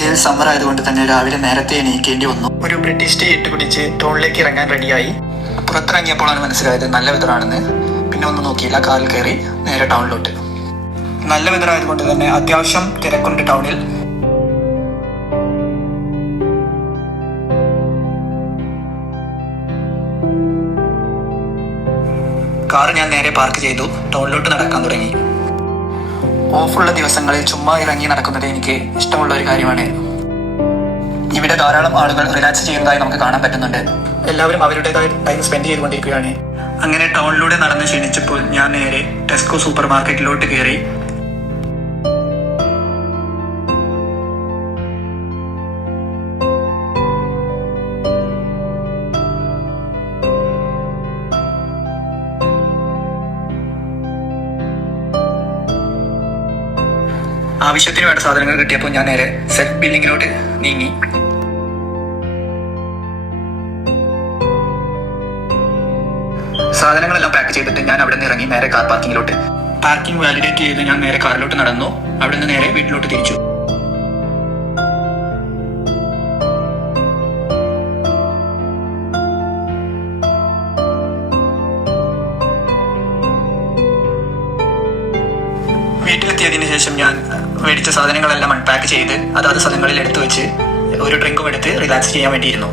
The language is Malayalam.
UK സമ്മർ ആയതുകൊണ്ട് തന്നെ രാവിലെ നേരത്തെ എണീക്കേണ്ടി വന്നു. ഒരു ബ്രിട്ടീഷ് ടീ ഇട്ട് കുടിച്ച് ടൗണിലേക്ക് ഇറങ്ങാൻ റെഡിയായി. പുറത്തിറങ്ങിയപ്പോഴാണ് മനസ്സിലായത് നല്ല വെതറാണെന്ന്. പിന്നെ ഒന്നും നോക്കിയില്ല, കാറിൽ കയറി നേരെ ടൗണിലോട്ട്. നല്ല വെതറായതുകൊണ്ട് തന്നെ അത്യാവശ്യം തിരക്കുണ്ട് ടൗണിൽ. കാർ ഞാൻ നേരെ പാർക്ക് ചെയ്തു, ടൗണിലോട്ട് നടക്കാൻ തുടങ്ങി. ഓഫുള്ള ദിവസങ്ങളിൽ ചുമ്മാ ഇറങ്ങി നടക്കുന്നത് എനിക്ക് ഇഷ്ടമുള്ള ഒരു കാര്യമാണ്. ഇവിടെ ധാരാളം ആളുകൾ റിലാക്സ് ചെയ്യുന്നതായി നമുക്ക് കാണാൻ പറ്റുന്നുണ്ട്. എല്ലാവരും അവരുടേതായ ടൈം സ്പെൻഡ് ചെയ്തുകൊണ്ടിരിക്കുകയാണ്. അങ്ങനെ ടൗണിലൂടെ നടന്ന് ക്ഷണിച്ചപ്പോൾ ഞാൻ നേരെ ടെസ്കോ സൂപ്പർ മാർക്കറ്റിലോട്ട് കയറി. ആവശ്യത്തിന് വേണ്ട സാധനങ്ങൾ കിട്ടിയപ്പോൾ ഞാൻ നേരെ സെൽഫ് ബില്ലിങ്ങിലോട്ട് നീങ്ങി. സാധനങ്ങളെല്ലാം പാക്ക് ചെയ്തിട്ട് ഞാൻ അവിടെ നിന്ന് ഇറങ്ങി നേരെ കാർ പാർക്കിങ്ങിലോട്ട്. പാർക്കിംഗ് വാലിഡേറ്റ് ചെയ്ത് ഞാൻ നേരെ കാറിലോട്ട് നടന്നു. അവിടെ നിന്ന് നേരെ വീട്ടിലോട്ട് തിരിച്ചു. വീട്ടിലെത്തിയതിനു ശേഷം ഞാൻ മേടിച്ച സാധനങ്ങളെല്ലാം അൺപാക്ക് ചെയ്ത് അതാത് സ്ഥലങ്ങളിൽ എടുത്തു വെച്ച് ഒരു ഡ്രിങ്കും എടുത്ത് റിലാക്സ് ചെയ്യാൻ വേണ്ടിയിരുന്നു.